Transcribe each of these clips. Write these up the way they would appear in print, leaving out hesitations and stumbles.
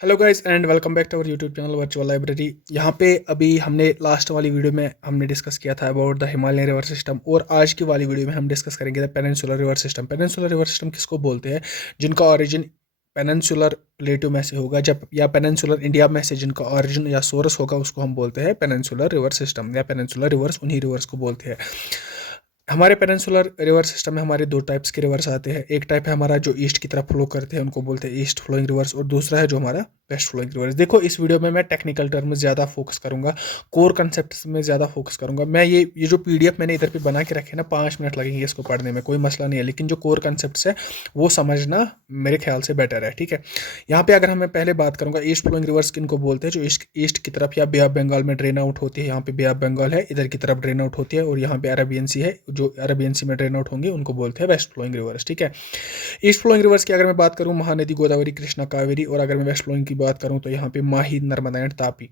Hello guys and welcome back to our YouTube channel virtual library. यहाँ पे अभी हमने लास्ट वाली वीडियो में हमने डिस्कस किया था about the Himalayan river system, और आज की वाली वीडियो में हम डिस्कस करेंगे the peninsular river system. Peninsular river system किसको बोलते हैं? जिनका ओरिजिन पेनिनसुलर प्लेटो में से होगा, जब या पेनिनसुलर इंडिया में से जिनका ओरिजिन या सोर्स होगा उसको हम बोलते हैं पेनिनसुलर रिवर सिस्टम या पेनिनसुलर रिवर्स, उन्हीं रिवर्स को बोलते हैं। हमारे पेनिनसुलर रिवर सिस्टम में हमारे दो टाइप्स के रिवर्स आते हैं। एक टाइप है हमारा जो ईस्ट की तरफ फ्लो करते हैं, उनको बोलते हैं ईस्ट फ्लोइंग रिवर्स, और दूसरा है जो हमारा वेस्ट फ्लोइंग रिवर्स। देखो, इस वीडियो में मैं टेक्निकल टर्म में ज़्यादा फोकस करूंगा, कोर कंसेप्ट्स में ज़्यादा फोकस करूंगा। मैं ये जो पीडीएफ मैंने इधर पे बना के रखे ना, 5 मिनट लगेंगे इसको पढ़ने में, कोई मसला नहीं है, लेकिन जो कोर कंसेप्ट्स है वो समझना मेरे ख्याल से बेटर है। ठीक है, यहाँ पे अगर मैं पहले बात करूंगा ईस्ट फ्लोइंग रिवर्स किनको बोलते हैं, जो ईस्ट की तरफ या बे ऑफ बंगाल में ड्रेन आउट होती है। यहाँ पे बे ऑफ बंगाल है, इधर की तरफ ड्रेन आउट होती है, और यहाँ पे अरबियन सी है, जो अरबियन सी में ड्रेन आउट होंगे उनको बोलते हैं वेस्ट फ्लोइंग रिवर्स। ठीक है, ईस्ट फ्लोइंग रिवर्स की अगर मैं बात करूँ, महानदी, गोदावरी, कृष्णा, कावेरी, और अगर मैं वेस्ट फ्लोइंग की बात करूँ तो यहाँ पे माही, नर्मदा एंड तापी।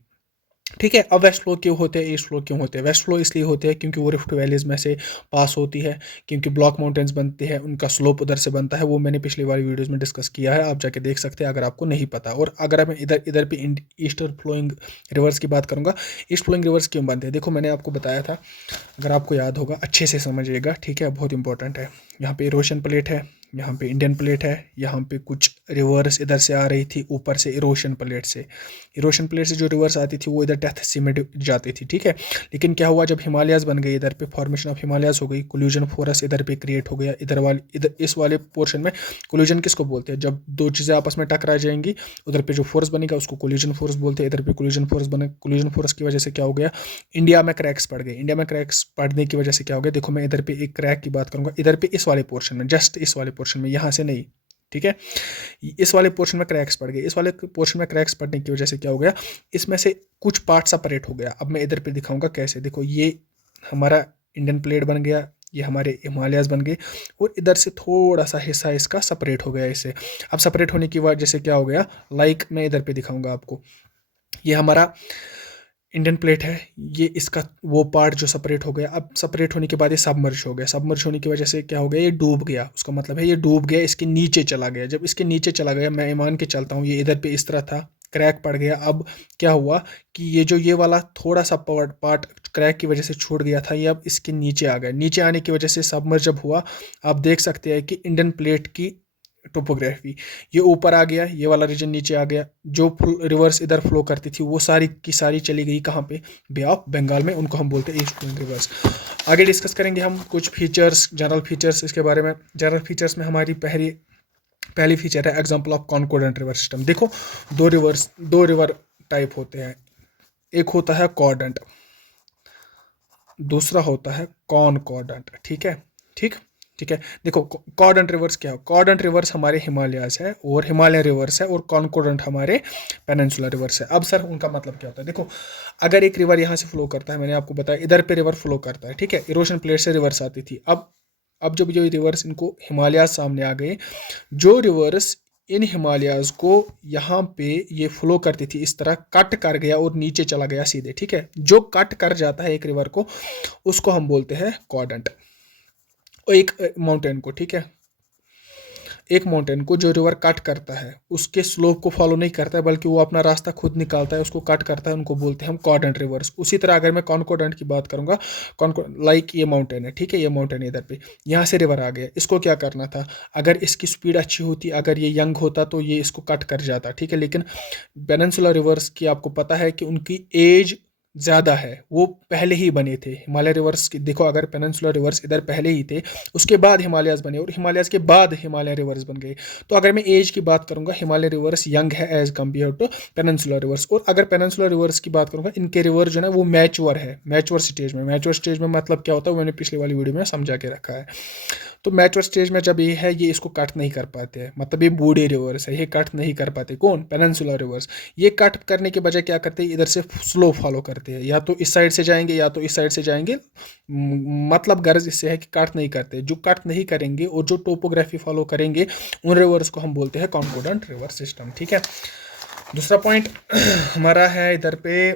ठीक है, अब वेस्ट फ्लो क्यों होते हैं, ईस्ट फ्लो क्यों होते हैं? वेस्ट फ्लो इसलिए होते हैं क्योंकि वो रिफ्ट वैलीज में से पास होती है, क्योंकि ब्लॉक माउंटेन्स बनते हैं, उनका स्लोप उधर से बनता है। वो मैंने पिछली वाली वीडियोस में डिस्कस किया है, आप जाके देख सकते हैं अगर आपको नहीं पता। और अगर मैं इधर इधर पे ईस्टर्न फ्लोइंग रिवर्स की बात करूंगा, ईस्ट फ्लोइंग रिवर्स क्यों बनते हैं? देखो, मैंने आपको बताया था, अगर आपको याद होगा अच्छे से समझिएगा। ठीक है, बहुत इंपॉर्टेंट है। यहाँ पे इरोशन प्लेट है, यहाँ पे इंडियन प्लेट है, यहाँ पे कुछ रिवर्स इधर से आ रही थी, ऊपर से इरोशन प्लेट से। इरोशन प्लेट से जो रिवर्स आती थी वो इधर डेथ सी में जाती थी। ठीक है, लेकिन क्या हुआ, जब हिमालयाज बन गए, इधर पे फॉर्मेशन ऑफ हिमालयाज हो गई, कोल्यूजन फोरस इधर पे क्रिएट हो गया। इधर इस वाले पोर्शन में कोल्यूजन किसको बोलते हैं? जब दो चीज़ें आपस में टकरा जाएंगी, उधर पे जो फोर्स बनेगा उसको कोल्यूजन फोर्स बोलते हैं। इधर पे कोल्यूजन फोर्स बने, कोल्यूजन फोर्स की वजह से क्या हो गया, इंडिया में क्रैक्स पड़ गए। इंडिया में क्रैक्स पड़ने की वजह से क्या हो गया, देखो मैं इधर पे एक क्रैक की बात करूंगा, इधर पे इस वाले पोर्शन में, जस्ट इस वाले पोर्शन में, यहाँ से नहीं। ठीक है, इस वाले पोर्शन में क्रैक्स पड़ गए। इस वाले पोर्शन में क्रैक्स पड़ने की वजह से क्या हो गया, इसमें से कुछ पार्ट सेपरेट हो गया। अब मैं इधर पे दिखाऊंगा कैसे। देखो, ये हमारा इंडियन प्लेट बन गया, ये हमारे हिमालयाज बन गए, और इधर से थोड़ा सा हिस्सा इसका सेपरेट हो गया इससे। अब सेपरेट होने की वजह से क्या हो गया, लाइक मैं इधर पे दिखाऊंगा आपको, ये हमारा इंडियन प्लेट है, ये इसका वो पार्ट जो सेपरेट हो गया। अब सेपरेट होने के बाद ये सबमर्ज हो गया। सबमर्ज होने की वजह से क्या हो गया, ये डूब गया। उसका मतलब है ये डूब गया, इसके नीचे चला गया। जब इसके नीचे चला गया, मैं मान के चलता हूँ ये इधर पे इस तरह था, क्रैक पड़ गया। अब क्या हुआ कि ये वाला थोड़ा सा पार्ट क्रैक की वजह से छूट गया था, ये अब इसके नीचे आ गया। नीचे आने की वजह से सबमर्ज जब हुआ, आप देख सकते हैं कि इंडियन प्लेट की टोपोग्राफी, ये ऊपर आ गया, ये वाला रीजन नीचे आ गया। जो रिवर्स इधर फ्लो करती थी वो सारी की सारी चली गई कहाँ पे, बे ऑफ बंगाल में। उनको हम बोलते हैं ईस्ट फ्लोइंग रिवर्स। आगे डिस्कस करेंगे हम कुछ फीचर्स, जनरल फीचर्स इसके बारे में। जनरल फीचर्स में हमारी पहली फीचर है एग्जांपल ऑफ कॉन्कोर्डेंट रिवर सिस्टम। देखो, दो रिवर टाइप होते हैं, एक होता है कॉर्डेंट, दूसरा होता है कॉनकॉर्डेंट। ठीक है, ठीक ठीक है। देखो, कॉर्डेंट रिवर्स क्या है? कॉर्डेंट रिवर्स हमारे हिमालयाज है, और हिमालय रिवर्स है, और कॉनकॉर्डेंट हमारे पेनिनसुलर रिवर्स है। अब सर उनका मतलब क्या होता है? देखो, अगर एक रिवर यहाँ से फ्लो करता है, मैंने आपको बताया इधर पे रिवर फ्लो करता है, ठीक है, इरोशन प्लेट से रिवर्स आती थी। अब जब जो रिवर्स इनको हिमालयाज सामने आ गए, जो रिवर्स इन हिमालयाज को यहाँ पे ये फ्लो करती थी, इस तरह कट कर गया और नीचे चला गया सीधे। ठीक है, जो कट कर जाता है एक रिवर को, उसको हम बोलते हैं कॉर्डेंट। एक माउंटेन को, ठीक है, एक माउंटेन को जो रिवर कट करता है उसके स्लोप को फॉलो नहीं करता है, बल्कि वो अपना रास्ता खुद निकालता है, उसको कट करता है, उनको बोलते हैं हम कॉर्डेंट रिवर्स। उसी तरह अगर मैं कॉनकॉर्डेंट की बात करूंगा, लाइक ये माउंटेन है, ठीक है, ये माउंटेन है, इधर पे यहाँ से रिवर आ गया, इसको क्या करना था, अगर इसकी स्पीड अच्छी होती, अगर ये यंग होता तो ये इसको कट कर जाता। ठीक है, लेकिन पेनिनसुलर रिवर्स की आपको पता है कि उनकी एज ज़्यादा है, वो पहले ही बने थे। हिमालय रिवर्स की देखो, अगर पेनिनसुलर रिवर्स इधर पहले ही थे, उसके बाद हिमालयाज बने, और हिमालयाज के बाद हिमालय रिवर्स बन गए। तो अगर मैं एज की बात करूंगा, हिमालय रिवर्स यंग है age compare to peninsular rivers. और अगर पेनिनसुलर रिवर्स की बात करूंगा, इनके रिवर जो है वो मैच्योर है, मैच्योर स्टेज में। मैच्योर स्टेज में मतलब क्या होता है, मैंने पिछली वाली वीडियो में समझा के रखा है। तो मैच्योर स्टेज में जब ये है, ये इसको कट नहीं कर पाते हैं, मतलब ये बूढ़े रिवर्स है, ये कट नहीं कर पाते। कौन? Peninsular reverse. ये कट करने के बजाय क्या करते हैं, इधर से स्लो फॉलो करते हैं, या तो इस साइड से जाएंगे या तो इस साइड से जाएंगे। मतलब गर्ज इससे है कि कट नहीं करते। जो कट नहीं करेंगे और जो टोपोग्राफी फॉलो करेंगे, उन रिवर्स को हम बोलते हैं कॉन्कोर्डेंट रिवर सिस्टम। ठीक है, दूसरा पॉइंट हमारा है इधर पे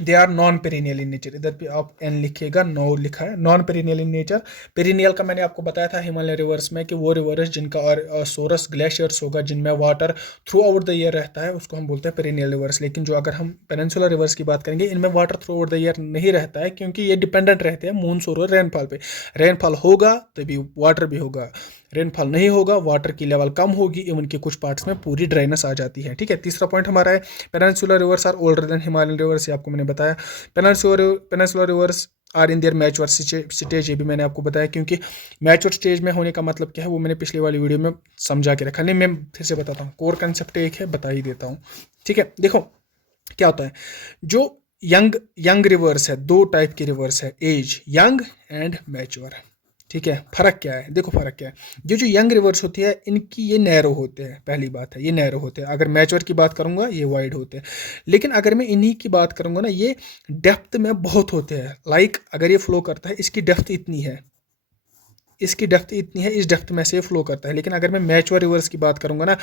they are non perennial in nature. इधर पे आप एन लिखिएगा, नो लिखा है, non perennial in nature. Perennial का मैंने आपको बताया था हिमालय रिवर्स में कि वो रिवर्स जिनका और सोरस ग्लेशियर्स होगा, जिनमें water through out the year रहता है, उसको हम बोलते हैं पेरिनियल रिवर्स। लेकिन जो अगर हम पेनिनसुलर रिवर्स की बात करेंगे, इनमें water through out the year नहीं रहता है, क्योंकि ये डिपेंडेंट रहते हैं मूनसून और रेनफॉल पे। रेनफॉल होगा तभी वाटर भी होगा, रेनफॉल नहीं होगा वाटर की लेवल कम होगी, इवन के कुछ पार्ट्स में पूरी ड्राइनेस आ जाती है। ठीक है, तीसरा पॉइंट हमारा है peninsular rivers are older than Himalayan rivers. ये आपको मैंने बताया। Peninsular rivers are in their mature stage, ये भी मैंने आपको बताया, क्योंकि मैच्योर स्टेज में होने का मतलब क्या है वो मैंने पिछली वाली वीडियो में समझा के रखा। नहीं, मैं फिर से बताता हूँ, कोर कंसेप्ट एक है, बता ही देता हूँ। ठीक है, देखो क्या होता है, जो यंग रिवर्स है, दो टाइप के रिवर्स है, एज यंग एंड मैच्योर। ठीक है, फर्क क्या है, देखो फर्क क्या है। जो यंग रिवर्स होती है इनकी ये नैरो होते हैं, पहली बात है ये नैरो होते हैं। अगर मैच्योर की बात करूंगा ये वाइड होते हैं। लेकिन अगर मैं इन्हीं की बात करूंगा ना, ये डेप्थ में बहुत होते हैं। लाइक अगर ये फ्लो करता है, इसकी डेप्थ इतनी है, इसकी डेप्थ इतनी है, इस डेप्थ में से फ्लो करता है। लेकिन अगर मैं मैच्योर रिवर्स की बात करूंगा ना,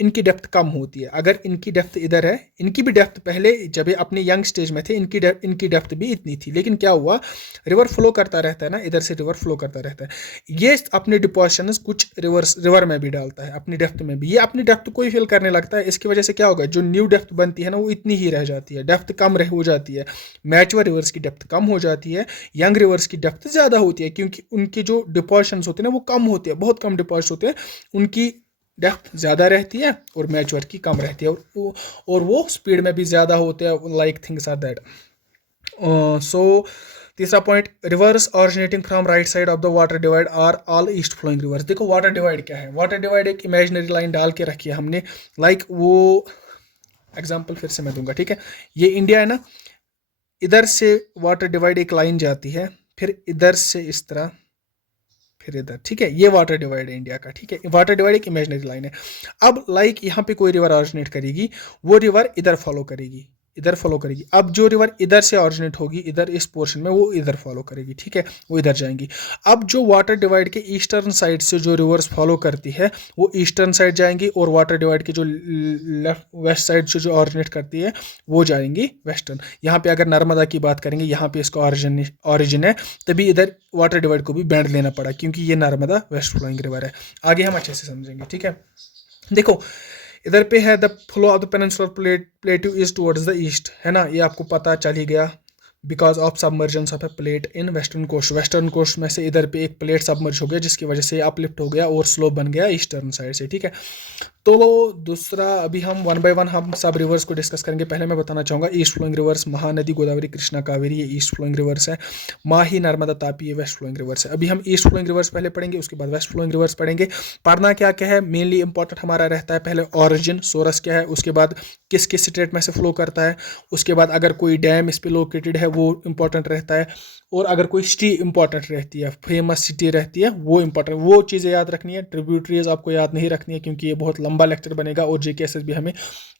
इनकी डेप्थ कम होती है। अगर इनकी डेप्थ इधर है, इनकी भी डेप्थ पहले जब ये अपने यंग स्टेज में थे इनकी डेप्थ भी इतनी थी। लेकिन क्या हुआ, रिवर फ्लो करता रहता है ना, इधर से रिवर फ्लो करता रहता है। ये अपने डिपोजिशंस कुछ रिवर में भी डालता है, अपनी डेप्थ में भी। ये अपनी डेप्थ को ही फिल करने लगता है। इसकी वजह से क्या होगा, जो न्यू डेप्थ बनती है ना वो इतनी ही रह जाती है, डेप्थ कम हो जाती है। मैच्योर रिवर्स की डेप्थ कम हो जाती है, यंग रिवर्स की डेप्थ ज़्यादा होती है, क्योंकि उनके जो डिपोजिशंस होते हैं ना वो कम होते हैं, बहुत कम डिपॉजिट होते हैं, उनकी डेप्थ ज़्यादा रहती है और मैच्योर की कम रहती है, और वो स्पीड में भी ज़्यादा होते हैं। Like things are that. So तीसरा point, rivers originating from right side of the water divide are all east flowing rivers. देखो वाटर डिवाइड क्या है, वाटर डिवाइड एक इमेजिनरी लाइन डाल के रखी है हमने। लाइक वो एग्जाम्पल फिर से मैं दूंगा। ठीक है, ये इंडिया है ना, इधर से वाटर डिवाइड एक लाइन जाती है, फिर इधर से इस तरह, फिर इधर। ठीक है, ये वाटर डिवाइड है इंडिया का। ठीक है, वाटर डिवाइड एक इमेजिनरी लाइन है। अब लाइक यहाँ पे कोई रिवर ऑरिजिनेट करेगी, वो रिवर इधर फॉलो करेगी, इधर फॉलो करेगी। अब जो रिवर इधर से ऑरिजिनेट होगी, इधर इस पोर्शन में, वो इधर फॉलो करेगी। ठीक है, वो इधर जाएंगी। अब जो वाटर डिवाइड के ईस्टर्न साइड से जो रिवर्स फॉलो करती है वो ईस्टर्न साइड जाएंगी, और वाटर डिवाइड के जो लेफ्ट वेस्ट साइड से जो ऑरिजिनेट करती है वो जाएंगी वेस्टर्न। यहाँ पे अगर नर्मदा की बात करेंगे, यहाँ पे इसका ऑरिजिन है, तभी इधर वाटर डिवाइड को भी बैंड लेना पड़ा, क्योंकि ये नर्मदा वेस्ट फ्लोइंग रिवर है। आगे हम अच्छे से समझेंगे। ठीक है, देखो इधर पे है the flow of the peninsular plateau is towards the east, है ना, ये आपको पता चल ही गया। Because of submergence of a plate in western coast, western coast में से इधर पे एक प्लेट सबमर्ज हो गया, जिसकी वजह से अपलिफ्ट हो गया और स्लोप बन गया ईस्टर्न साइड से। ठीक है, तो दूसरा अभी हम वन बाय वन हम सब रिवर्स को डिस्कस करेंगे। पहले मैं बताना चाहूँगा east flowing rivers, Mahanadi, Godavari, Krishna, Kaveri, ये ईस्ट फ्लोइंग रिवर्स है। माही, नर्मदा, तापी, ये वेस्ट फ्लोइंग रिवर्स है। अभी हम ईस्ट फ्लोइंग रिवर्स पहले पढ़ेंगे, उसके बाद वेस्ट फ्लोइंग रिवर्स पढ़ेंगे। पढ़ना क्या क्या है, मेनली इंपॉर्टेंट हमारा रहता है पहले ऑरिजिन, सोरस क्या है, उसके बाद किस किस स्टेट में से फ्लो करता है, उसके बाद अगर कोई डैम इस पर लोकेटेड है वो इंपॉर्टेंट रहता है, और अगर कोई सिटी इंपॉर्टेंट रहती है, फेमस सिटी रहती है, वो इंपॉर्टेंट, वो चीज़ें याद रखनी है। ट्रिब्यूटरीज आपको याद नहीं रखनी है, क्योंकि ये बहुत लंबा लेक्चर बनेगा और जेकेएसएस भी हमें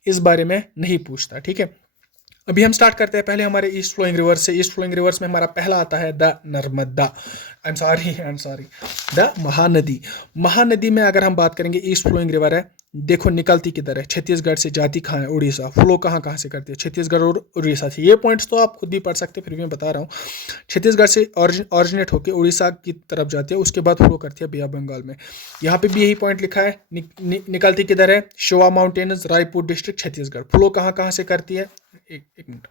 इस बारे में नहीं पूछता। ठीक है, अभी हम स्टार्ट करते हैं पहले हमारे ईस्ट फ्लोइंग रिवर्स से। ईस्ट फ्लोइंग रिवर्स में हमारा पहला आता है the Narmada, I am sorry the Mahanadi. Mahanadi में अगर हम बात करेंगे, ईस्ट फ्लोइंग रिवर है, देखो निकलती किधर है, छत्तीसगढ़ से जाती कहाँ है, उड़ीसा। फ्लो कहाँ कहाँ से करती है, छत्तीसगढ़ और उड़ीसा से। ये पॉइंट्स तो आप खुद भी पढ़ सकते हैं, फिर भी मैं बता रहा हूँ। छत्तीसगढ़ से ऑरिजिनेट होकर उड़ीसा की तरफ जाती है, उसके बाद फ्लो करती है बे ऑफ बंगाल में। यहाँ पे भी यही पॉइंट लिखा है। निकलती किधर है, Shiva mountains, Raipur district, Chhattisgarh. Flow कहाँ कहाँ से करती है, एक मिनट,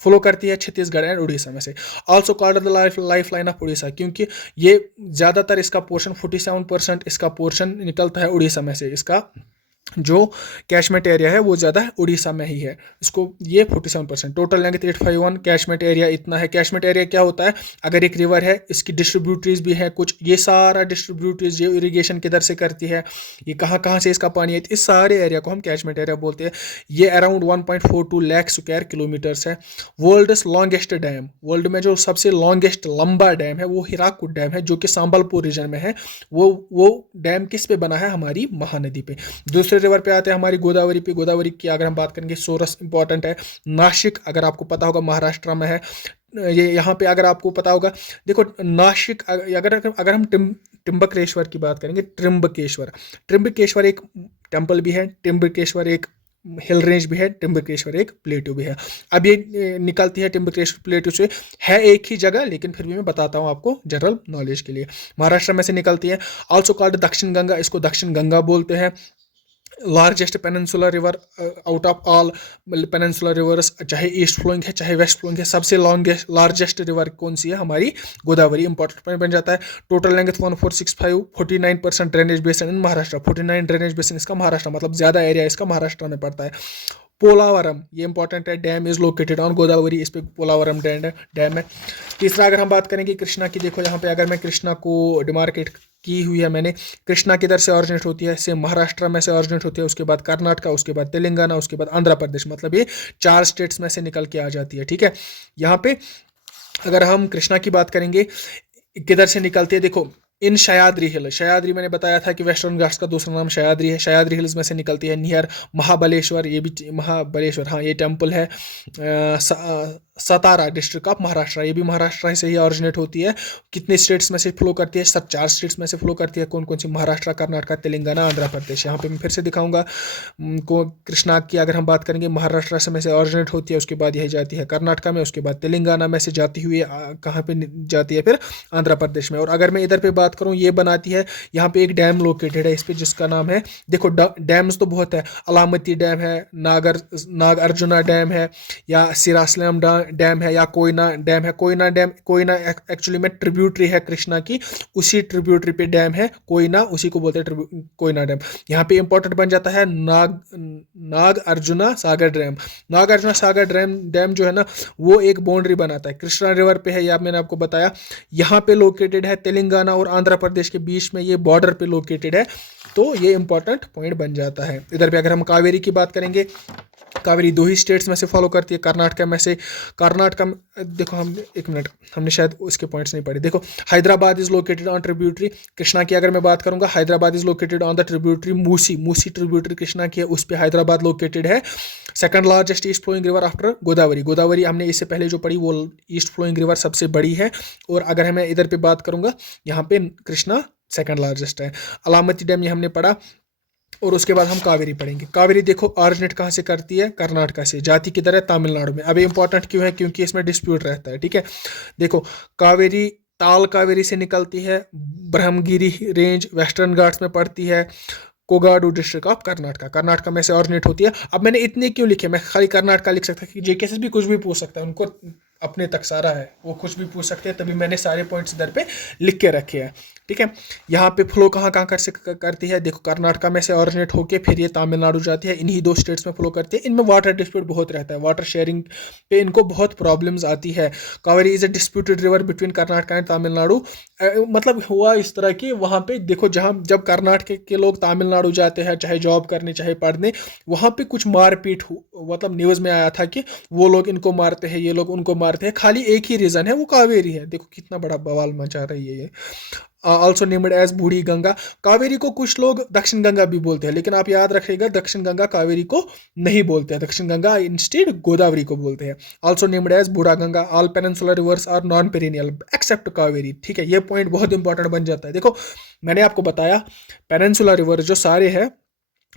फ्लो करती है छत्तीसगढ़ एंड उड़ीसा में से। Also called the life line of Orissa, क्योंकि ये ज़्यादातर इसका पोर्शन 47% इसका पोर्शन निकलता है उड़ीसा में से। इसका जो कैशमेंट एरिया है वो ज़्यादा उड़ीसा में ही है। इसको ये 47%, टोटल लेंगे 851, कैशमेंट एरिया इतना है। कैशमेंट एरिया क्या होता है, अगर एक रिवर है, इसकी डिस्ट्रीब्यूटरीज भी है कुछ, ये सारा डिस्ट्रीब्यूटरीज ये इरिगेशन किधर से करती है, ये कहाँ कहाँ से इसका पानी है, इस सारे एरिया को हम कैशमेंट एरिया बोलते हैं। ये अराउंड 1.42 लाख स्क्वायर किलोमीटर्स है। वर्ल्ड्स लॉन्गेस्ट डैम, वर्ल्ड में जो सबसे लॉन्गेस्ट लंबा डैम है वो हीराकुड डैम है, जो कि संबलपुर रीजन में है। वो डैम किस पे बना है, हमारी महानदी पे। दूसरे रिवर पे आते हैं हमारी गोदावरी पे। गोदावरी की अगर हम बात करेंगे, सोरस इंपॉर्टेंट है। नासिक अगर आपको पता होगा महाराष्ट्र में है, ये यहाँ पे अगर आपको पता होगा, देखो नासिक अगर हम त्र्यंबकेश्वर की बात करेंगे, त्र्यंबकेश्वर एक टेम्पल भी है। त्र्यंबकेश्वर एक हिल रेंज भी है, टिम्बकेश्वर एक प्लेटू भी है। अब ये निकलती है टिम्बकेश्वर प्लेटू से, है एक ही जगह लेकिन फिर भी मैं बताता हूँ आपको जनरल नॉलेज के लिए। महाराष्ट्र में से निकलती है, ऑल्सो कॉल्ड दक्षिण गंगा, इसको दक्षिण गंगा बोलते हैं। Largest peninsular river out of all peninsular reverse, चाहे ईस्ट फ्लोइंग है चाहे वेस्ट फ्लोइंग है, सबसे लॉन्गेस्ट लार्जेस्ट रिवर कौन सी है? हमारी गोदावरी। इंपॉर्टेंट पॉइंट बन जाता है। टोटल लेंथ 1465, 49% ड्रेनेज बेसिन इन महाराष्ट्र, 49 ड्रेनेज बेसिन इसका महाराष्ट्र, मतलब ज्यादा एरिया इसका महाराष्ट्र में पड़ता है। पोलावरम, ये इंपॉर्टेंट है, dam is located on Godavari, इस पे पोलावरम डैम है। तीसरा अगर हम बात करेंगे कृष्णा की, देखो यहाँ पे अगर मैं कृष्णा को डिमार्केट की हुई है मैंने, कृष्णा किधर से ऑरिजिनेट होती है? से महाराष्ट्र में से ऑरिजिनेट होती है, उसके बाद कर्नाटका, उसके बाद तेलंगाना, उसके बाद आंध्र प्रदेश, मतलब ये 4 स्टेट्स में से निकल के आ जाती है। ठीक है, यहाँ पे अगर हम कृष्णा की बात करेंगे किधर से निकलती है, देखो इन सह्याद्री हिल, सह्याद्री मैंने बताया था कि वेस्टर्न घाट्स का दूसरा नाम सह्याद्री है, सह्याद्री हिल्स में से निकलती है। नियर महाबलेश्वर, ये भी महाबलेश्वर, हाँ ये टेम्पल है। सतारा डिस्ट्रिक्ट ऑफ महाराष्ट्र, ये भी महाराष्ट्र से ही ऑरिजिनेट होती है। कितने स्टेट्स में से फ्लो करती है? सब 4 स्टेट्स में से फ्लो करती है। कौन कौन सी? महाराष्ट्र, कर्नाटक, तेलंगाना, आंध्र प्रदेश। यहाँ पे मैं फिर से दिखाऊंगा को कृष्णा की अगर हम बात करेंगे, महाराष्ट्र से में से ऑरिजिनेट होती है, उसके बाद यही जाती है कर्नाटका में, उसके बाद तेलंगाना में से जाती हुई कहाँ पे जाती है? फिर आंध्र प्रदेश में। और अगर मैं इधर पे बात करूँ, ये बनाती है, यहाँ पे एक डैम लोकेटेड है इस पे जिसका नाम है, देखो डैम्स तो बहुत है, अलामती डैम है, नाग अर्जुना डैम है, या सिरासलम डैम है, या कोयना डैम है। कोयना एक्चुअली में ट्रिब्यूटरी है कृष्णा की, उसी ट्रिब्यूटरी पे डैम है कोयना, उसी को बोलते हैं कोयना डैम। यहाँ पे इंपॉर्टेंट बन जाता है नाग अर्जुना सागर डैम। नाग अर्जुना सागर डैम जो है ना, वो एक बाउंड्री बनाता है, कृष्णा रिवर पे है, या मैंने आपको बताया यहाँ पे लोकेटेड है, तेलंगाना और आंध्र प्रदेश के बीच में ये बॉर्डर पे लोकेटेड है। तो ये इंपॉर्टेंट पॉइंट बन जाता है। इधर पे अगर हम कावेरी की बात करेंगे, कावेरी 2 ही स्टेट्स में से फॉलो करती है, कर्नाटका में से। कर्नाटका में देखो, हम एक मिनट, हमने शायद उसके पॉइंट्स नहीं पढ़े। देखो Hyderabad is located on tributary, Krishna की अगर मैं बात करूंगा, Hyderabad is located on the tributary Musi tributary Krishna की है, उस पर हैदराबाद लोकेटेड है। Second largest east flowing river after Godavari हमने इससे पहले जो पढ़ी वो ईस्ट फ्लोइंग रिवर सबसे बड़ी है। और अगर मैं इधर पे बात करूंगा, यहाँ पे कृष्णा सेकंड लार्जेस्ट है। अलामती डैम ये हमने पढ़ा। और उसके बाद हम कावेरी पढ़ेंगे। कावेरी देखो ऑरिजिनेट कहाँ से करती है? कर्नाटका से, जाती किधर है? तमिलनाडु में। अब इंपॉर्टेंट क्यों है? क्योंकि इसमें डिस्प्यूट रहता है। ठीक है, देखो कावेरी ताल कावेरी से निकलती है, ब्रह्मगिरी रेंज वेस्टर्न घाट्स में पड़ती है, कोगाडू डिस्ट्रिक्ट ऑफ कर्नाटका में से ऑरिजिनेट होती है। अब मैंने इतने क्यों लिखे? मैं खाली कर्नाटका लिख सकता कि जेकेएस भी कुछ भी पूछ सकता है, उनको अपने तक सारा है, वो कुछ भी पूछ सकते हैं, तभी मैंने सारे पॉइंट्स इधर पे लिख के रखे हैं। ठीक है, यहाँ पे फ्लो कहाँ करती है? देखो कर्नाटका में से ऑरिजिनेट होके फिर ये तमिलनाडु जाती है, इन्हीं 2 स्टेट्स में फ्लो करती है। इनमें वाटर डिस्प्यूट बहुत रहता है, वाटर शेयरिंग पे इनको बहुत प्रॉब्लम्स आती है। Kaveri is a disputed river between Karnataka and Tamil Nadu. मतलब हुआ इस तरह की, वहाँ पे देखो जब कर्नाटक के लोग तमिलनाडु जाते हैं, चाहे जॉब करने चाहे पढ़ने, वहाँ पे कुछ मारपीट मतलब न्यूज़ में आया था कि वो लोग इनको मारते हैं, ये लोग उनको मारते हैं, खाली एक ही रीज़न है, वो कावेरी है। देखो कितना बड़ा बवाल मचा रही है ये। ऑल्सो नेम्ड एज बूढ़ी गंगा। कावेरी को कुछ लोग दक्षिण गंगा भी बोलते हैं, लेकिन आप याद रखिएगा दक्षिण गंगा कावेरी को नहीं बोलते हैं, दक्षिण गंगा इंस्टेड गोदावरी को बोलते हैं। Also named as Budha Ganga. All peninsular rivers are non perennial except Kaveri. ठीक है, ये पॉइंट बहुत इंपॉर्टेंट बन जाता है। देखो मैंने आपको बताया पेनिनसुलर रिवर जो सारे हैं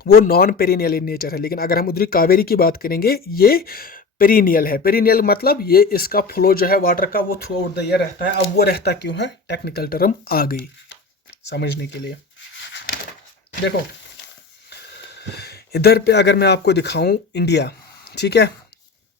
वो नॉन पेरिनियल इन नेचर है, लेकिन अगर हम उधरी कावेरी की बात करेंगे ये पेरिनियल है। पेरिनियल मतलब ये इसका फ्लो जो है वाटर का वो थ्रू आउट द ईयर रहता है। अब वो रहता क्यों है? टेक्निकल टर्म आ गई समझने के लिए। देखो इधर पे अगर मैं आपको दिखाऊं इंडिया, ठीक है,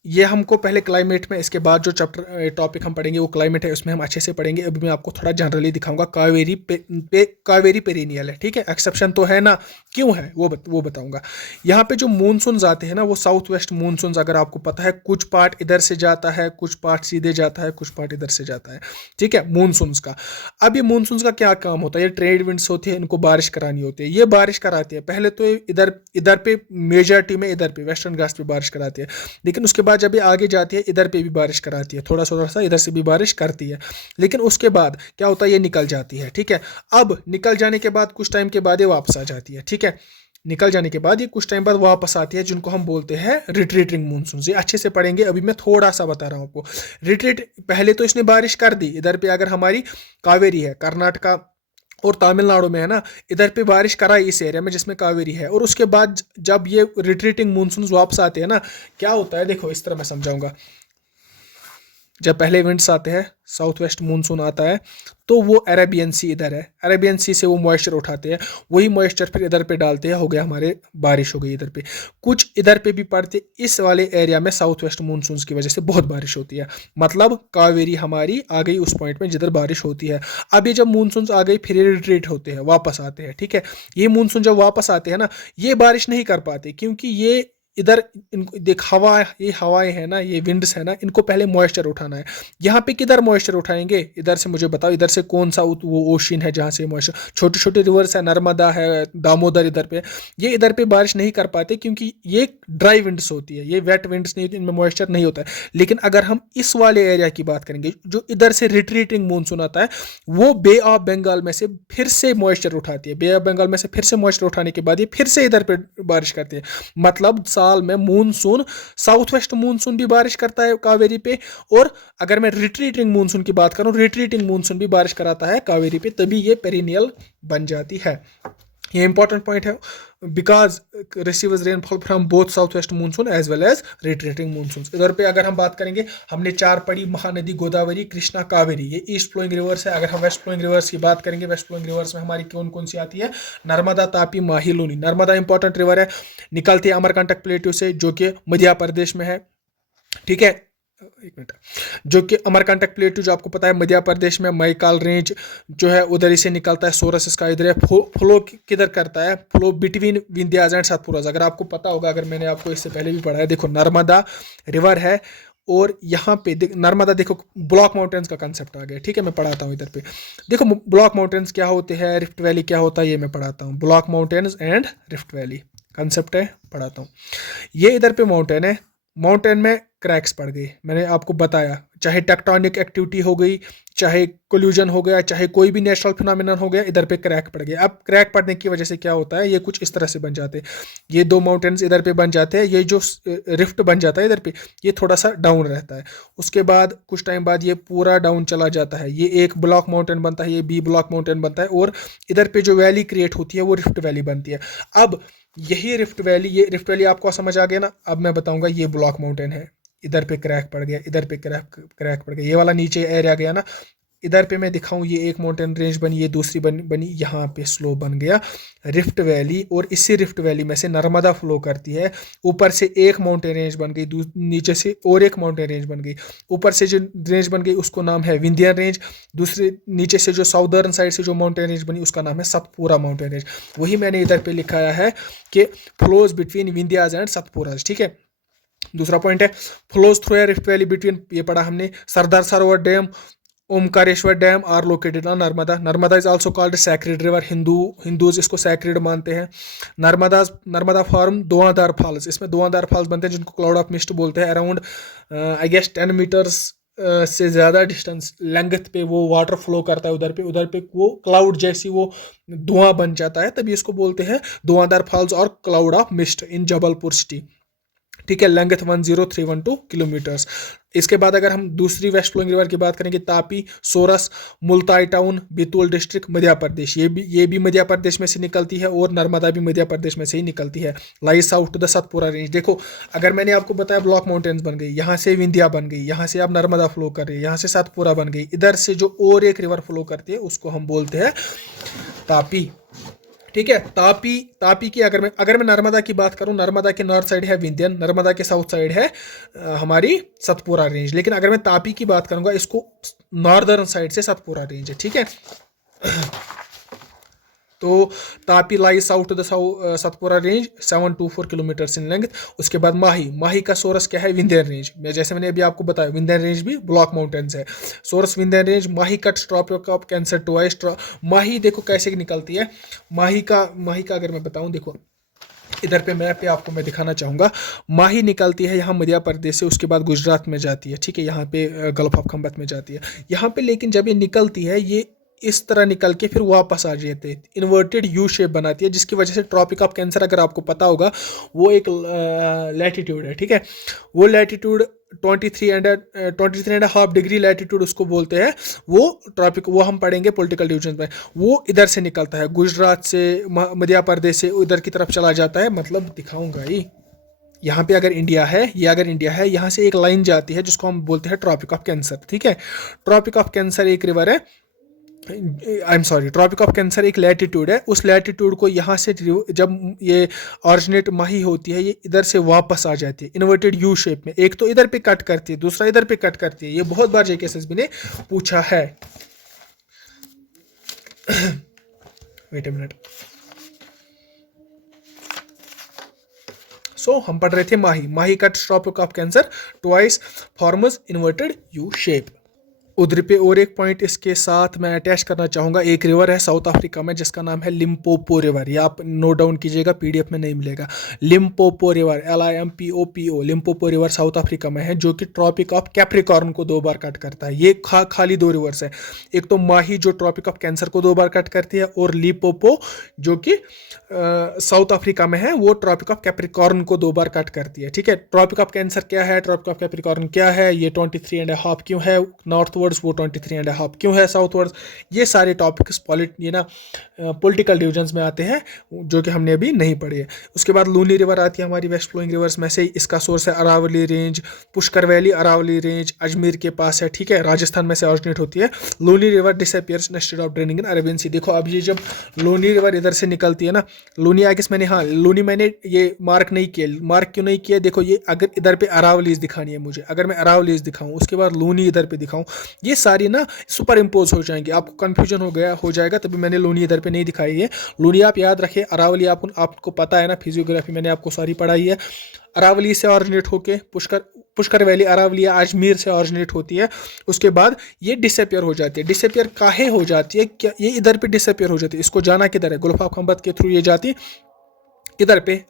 ये हमको पहले क्लाइमेट में, इसके बाद जो चैप्टर टॉपिक हम पढ़ेंगे वो क्लाइमेट है, उसमें हम अच्छे से पढ़ेंगे। अभी मैं आपको थोड़ा जनरली दिखाऊंगा। कावेरी पेरिनियल है, ठीक है, एक्सेप्शन तो है ना, क्यों है वो बताऊंगा। यहाँ पे जो मूनसून आते हैं ना, वो साउथ वेस्ट मूनसून, अगर आपको पता है, कुछ पार्ट इधर से जाता है, कुछ पार्ट सीधे जाता है, कुछ पार्ट इधर से जाता है। ठीक है, मूनसून का। अब ये मूनसून का क्या काम होता है? ये ट्रेड विंड्स होती है, इनको बारिश करानी होती है। ये बारिश कराती है पहले तो इधर पे मेजॉरिटी में, इधर पे वेस्टर्न घाट्स पे बारिश कराती है, लेकिन उसके बाद जब ये आगे जाती है इधर पे भी बारिश कराती है, थोड़ा सा इधर से भी बारिश करती है, लेकिन उसके बाद क्या होता है? ये निकल जाती है। ठीक है, अब निकल जाने के बाद कुछ टाइम के बाद ये वापस आ जाती है। ठीक है, निकल जाने के बाद ये कुछ टाइम बाद वापस आती है, जिनको हम बोलते हैं रिट्रीटिंग मूनसून। ये अच्छे से पढ़ेंगे, अभी मैं थोड़ा सा बता रहा हूँ आपको। रिट्रीट, पहले तो इसने बारिश कर दी, इधर पे अगर हमारी कावेरी है, कर्नाटका और तमिलनाडु में है ना, इधर पे बारिश कराई इस एरिया में जिसमें कावेरी है। और उसके बाद जब ये रिट्रीटिंग मानसून वापस आते हैं ना, क्या होता है देखो, इस तरह मैं समझाऊंगा। जब पहले विंड्स आते हैं, साउथ वेस्ट मानसून आता है, तो वो अरेबियन सी इधर है, अरेबियन सी से वो मॉइस्चर उठाते हैं, वही मॉइस्चर फिर इधर पे डालते हैं, हो गया हमारे बारिश हो गई इधर पे। कुछ इधर पे भी पड़ते, इस वाले एरिया में साउथ वेस्ट मानसून की वजह से बहुत बारिश होती है। मतलब कावेरी हमारी आ गई उस पॉइंट में जिधर बारिश होती है। अब ये जब मानसून आ गई फिर रिट्रीट होते हैं, वापस आते हैं, ठीक है। ये मानसून जब वापस आते हैं ना, ये बारिश नहीं कर पाते, क्योंकि ये इधर इनको देख, हवा, ये हवाएं है ना, ये विंड्स है ना, इनको पहले मॉइस्चर उठाना है। यहाँ पे किधर मॉइस्चर उठाएंगे, इधर से मुझे बताओ, इधर से कौन सा वो ओशन है जहाँ से मॉइस्चर, छोटे छोटे रिवर्स है, नर्मदा है, दामोदर इधर पे, ये इधर पे बारिश नहीं कर पाते क्योंकि ये ड्राई विंड्स होती है, ये वेट विंड्स नहीं होती, इनमें मॉइस्चर नहीं होता है। लेकिन अगर हम इस वाले एरिया की बात करेंगे जो इधर से रिट्रीटिंग मानसून आता है, वो बे ऑफ बंगाल में से फिर से मॉइस्चर उठाती है, बे ऑफ बंगाल में से फिर से मॉइस्चर उठाने के बाद ये फिर से इधर पे बारिश करती है। मतलब साल में मानसून, साउथ वेस्ट मानसून भी बारिश करता है कावेरी पे, और अगर मैं रिट्रीटिंग मानसून की बात करूं, रिट्रीटिंग मानसून भी बारिश कराता है कावेरी पे, तभी ये पेरिनियल बन जाती है। ये इंपॉर्टेंट पॉइंट है, because receives rainfall from both south west monsoon as well as retreating monsoon. इधर पे अगर हम बात करेंगे, हमने चार पढ़ी, महानदी, गोदावरी, कृष्णा, कावेरी, ये ईस्ट फ्लोइंग रिवर्स है। अगर हम वेस्ट फ्लोइंग रिवर्स की बात करेंगे, वेस्ट फ्लोइंग रिवर्स में हमारी कौन कौन सी आती है, नर्मदा, तापी, माही, लूनी। नर्मदा इंपॉर्टेंट रिवर है, निकलती है अमरकंटक प्लेट्यू से, जो कि मध्य प्रदेश में है, ठीक है। एक मिनट, जो कि अमरकंटक प्लेट्यू जो आपको पता है मध्य प्रदेश में, मैकाल रेंज जो है उधर ही से निकलता है, सोरस इसका इधर है। फ्लो किधर करता है, flow between Vindhyas and Satpuras. अगर आपको पता होगा, अगर मैंने आपको इससे पहले भी पढ़ा है, देखो नर्मदा रिवर है, और यहाँ पे नर्मदा, देखो ब्लॉक माउंटेन्स का कंसेप्ट आ गया, ठीक है। मैं पढ़ाता हूँ इधर पे, देखो ब्लॉक माउंटेन्स क्या होते हैं, रिफ्ट वैली क्या होता है, ये मैं पढ़ाता हूँ। Block mountains and rift valley concept है, पढ़ाता हूँ। ये इधर पे माउंटेन है, माउंटेन में क्रैक्स पड़ गए, मैंने आपको बताया, चाहे टेक्टोनिक एक्टिविटी हो गई, चाहे कोल्यूजन हो गया, चाहे कोई भी नेचुरल फिनोमिनन हो गया, इधर पे क्रैक पड़ गया। अब क्रैक पड़ने की वजह से क्या होता है, ये कुछ इस तरह से बन जाते हैं, ये दो माउंटेन्स इधर पे बन जाते हैं, ये जो रिफ्ट बन जाता है इधर पे, ये थोड़ा सा डाउन रहता है। उसके बाद कुछ टाइम बाद ये पूरा डाउन चला जाता है, ये एक ब्लॉक माउंटेन बनता है, ये बी ब्लॉक माउंटेन बनता है, और इधर पे जो वैली क्रिएट होती है वो रिफ्ट वैली बनती है। अब यही रिफ्ट वैली, ये रिफ्ट वैली आपको समझ आ गया ना। अब मैं बताऊंगा, ये ब्लॉक माउंटेन है, इधर पे क्रैक पड़ गया, इधर पे क्रैक पड़ गया, ये वाला नीचे एरिया गया ना, इधर पे मैं दिखाऊं, ये एक माउंटेन रेंज बनी, ये दूसरी बनी, यहाँ पे स्लो बन गया रिफ्ट वैली, और इसी रिफ्ट वैली में से नर्मदा फ्लो करती है। ऊपर से एक माउंटेन रेंज बन गई, नीचे से और एक माउंटेन रेंज बन गई, ऊपर से जो रेंज बन गई उसको नाम है विंध्यान रेंज, दूसरे नीचे से जो साउदर्न साइड से जो माउंटेन रेंज बनी उसका नाम है सतपुरा माउंटेन रेंज। वही मैंने इधर पे लिखाया है कि flows between Vindhyas and Satpuras, ठीक है। दूसरा पॉइंट है, flows through a rift valley between, ये पढ़ा हमने, Sardar Sarovar dam, Omkareshwar dam are located on Narmada. Narmada is also called sacred river, Hindus इसको सैक्रेड मानते हैं। नर्मदा फॉर्म धुआंधार फॉल्स, इसमें धुआंधार फॉल्स बनते हैं जिनको क्लाउड ऑफ मिस्ट बोलते हैं। अराउंड आई गेस 10 मीटर्स से ज़्यादा डिस्टेंस लेंथ पे वो वाटर फ्लो करता है उधर पे वो क्लाउड जैसी वो धुआं बन जाता है, तभी इसको बोलते हैं धुआंधार फॉल्स और cloud of mist in Jabalpur city, ठीक है। Length 10312 kilometres. इसके बाद अगर हम दूसरी वेस्ट फ्लोइंग रिवर की बात करेंगे, Tapi, source, Multai town, Betul district, Madhya Pradesh, ये भी मध्य प्रदेश में से निकलती है, और नर्मदा भी मध्य प्रदेश में से ही निकलती है। Lie south to the Satpura range. देखो अगर मैंने आपको बताया ब्लॉक माउंटेन्स बन गई, यहाँ से विंध्या बन गई, यहाँ से अब नर्मदा फ्लो कर रही है, यहाँ से सतपुरा बन गई, इधर से जो और एक रिवर फ्लो करती है उसको हम बोलते हैं तापी, ठीक है। तापी की अगर मैं नर्मदा की बात करूं, नर्मदा के नॉर्थ साइड है विंध्यन, नर्मदा के साउथ साइड है हमारी सतपुरा रेंज। लेकिन अगर मैं तापी की बात करूंगा, इसको नॉर्दर्न साइड से सतपुरा रेंज है, ठीक है। तो Tapi lie south to the Satpura range 724 kilometre in length. उसके बाद माही का सोरस क्या है, विंध्यन रेंज। जैसे मैंने अभी आपको बताया, विंध्यन रेंज भी ब्लॉक माउंटेन्स है। Source Vindhyan range, Mahi cut tropic of cancer twice. Mahi देखो कैसे निकलती है, माही का अगर मैं बताऊं, देखो इधर पे मैप पे आपको मैं दिखाना चाहूँगा। माही निकलती है यहाँ मध्य प्रदेश से, उसके बाद गुजरात में जाती है, ठीक है। यहाँ पे गल्फ ऑफ खंबत में जाती है यहाँ पे। लेकिन जब ये निकलती है, ये इस तरह निकल के फिर वापस आ जाते हैं, इन्वर्टेड यू शेप बनाती है, जिसकी वजह से ट्रॉपिक ऑफ कैंसर, अगर आपको पता होगा, वो एक लैटिट्यूड है, ठीक है। वो लैटिट्यूड 23.5 डिग्री लैटिट्यूड उसको बोलते हैं। वो ट्रॉपिक, वो हम पढ़ेंगे पॉलिटिकल डिवीजन में। वो इधर से निकलता है, गुजरात से, मध्य प्रदेश से उधर की तरफ चला जाता है। मतलब दिखाऊंगा ही, यहाँ पे अगर इंडिया है, ये अगर इंडिया है, यहाँ से एक लाइन जाती है जिसको हम बोलते हैं ट्रॉपिक ऑफ कैंसर, ठीक है। ट्रॉपिक ऑफ कैंसर एक रिवर है, I am sorry, Tropic of Cancer एक लैटिट्यूड है। उस लैटिट्यूड को यहाँ से जब ये ऑरिजिनेट माही होती है, ये इधर से वापस आ जाती है इन्वर्टेड यू शेप में। एक तो इधर पे कट करती है, दूसरा इधर पे कट करती है। ये बहुत बार जेकेएसएसबी ने पूछा है। Wait a minute. सो हम पढ़ रहे थे Mahi. Mahi cuts tropic of cancer twice, forms inverted U shape. उधर पे और एक पॉइंट इसके साथ मैं अटैच करना चाहूँगा। एक रिवर है साउथ अफ्रीका में जिसका नाम है लिम्पोपो रिवर। ये आप नोट डाउन कीजिएगा, पीडीएफ में नहीं मिलेगा। Limpopo river, LIMPOPO, Limpopo river south Africa में है, जो कि ट्रॉपिक ऑफ कैप्रिकॉर्न को 2 बार कट करता है। ये खाली 2 रिवर्स है। एक तो माही जो ट्रॉपिक ऑफ कैंसर को 2 बार कट करती है, और लिम्पोपो जो कि साउथ अफ्रीका में है, वो ट्रॉपिक ऑफ कैप्रिकॉर्न को 2 बार कट करती है, ठीक है। ट्रॉपिक ऑफ कैंसर क्या है, ट्रॉपिक ऑफ कैप्रिकॉर्न क्या है, ये 23.5 क्यों है नॉर्थ वर्ड्स, वो 23.5 क्यों है साउथ वर्ड्स, ये सारे टॉपिक्स पॉलिटिकल डिविजन्स में आते हैं, जो कि हमने अभी नहीं पढ़े है। उसके बाद लूनी रिवर आती है हमारी वेस्ट फ्लोइंग रिवर्स में से। इसका सोर्स है Aravalli range, Pushkar valley, Aravalli range Ajmer के पास है, ठीक है। राजस्थान में से ऑरिजिनेट होती है। Luni river disappears instead of draining in Arabian sea. देखो अब ये जब लूनी रिवर इधर से निकलती है ना, लूनी आई गेस मैंने, हाँ लूनी मैंने ये मार्क नहीं किया। मार्क क्यों नहीं किया, देखो ये अगर इधर पे अरावलीज दिखानी है मुझे, अगर मैं अरावलीज दिखाऊं, उसके बाद लूनी इधर पे दिखाऊं, ये सारी ना सुपर इम्पोज हो जाएंगे, आपको कंफ्यूजन हो जाएगा। तभी मैंने लूनी इधर पे नहीं दिखाई है। लूनी आप याद रखिए, अरावली आपको पता है ना, फिजियोग्राफी मैंने आपको सारी पढ़ाई है। अरावली से ऑरिजिनेट होके पुष्कर वैली, अरावली अजमेर से ऑरिजिनेट होती है। उसके बाद ये डिसअपियर हो जाती है। डिसअपियर काहे हो जाती है, क्या ये इधर पे डिसअपियर हो जाती है। इसको जाना किधर है, गुल्फ ऑफ खंबत के थ्रू ये जाती इधर पे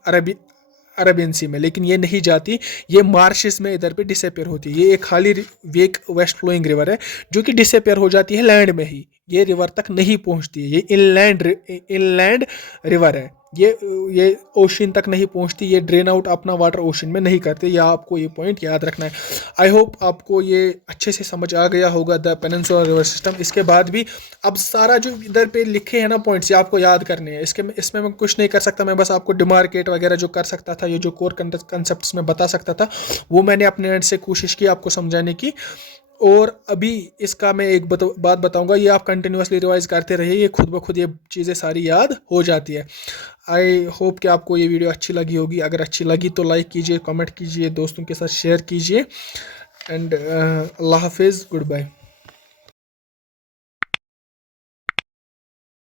अरबियन सी में, लेकिन ये नहीं जाती, ये मार्शेस में इधर पे डिसअपियर होती है। ये एक खाली वेक वेस्ट फ्लोइंग रिवर है जो कि डिसअपियर हो जाती है लैंड में ही, ये रिवर तक नहीं पहुंचती है। ये इनलैंड रिवर है, ये ओशन तक नहीं पहुंचती, ये ड्रेन आउट अपना वाटर ओशन में नहीं करते। या आपको ये पॉइंट याद रखना है। आई होप आपको ये अच्छे से समझ आ गया होगा द पेनिनसुलर रिवर सिस्टम। इसके बाद भी अब सारा जो इधर पे लिखे हैं ना पॉइंट्स, ये आपको याद करने हैं। इसमें मैं कुछ नहीं कर सकता, मैं बस आपको डिमार्केट वगैरह जो कर सकता था, ये जो कोर कंसेप्ट में बता सकता था, वो मैंने अपने एंड से कोशिश की आपको समझाने की। और अभी इसका मैं एक बात बताऊंगा, ये आप कंटिन्यूसली रिवाइज करते रहिए, ये खुद ब खुद ये चीज़ें सारी याद हो जाती है। आई होप कि आपको ये वीडियो अच्छी लगी होगी। अगर अच्छी लगी तो लाइक कीजिए, कमेंट कीजिए, दोस्तों के साथ शेयर कीजिए। एंड अल्लाह हाफिज़, गुड बाय।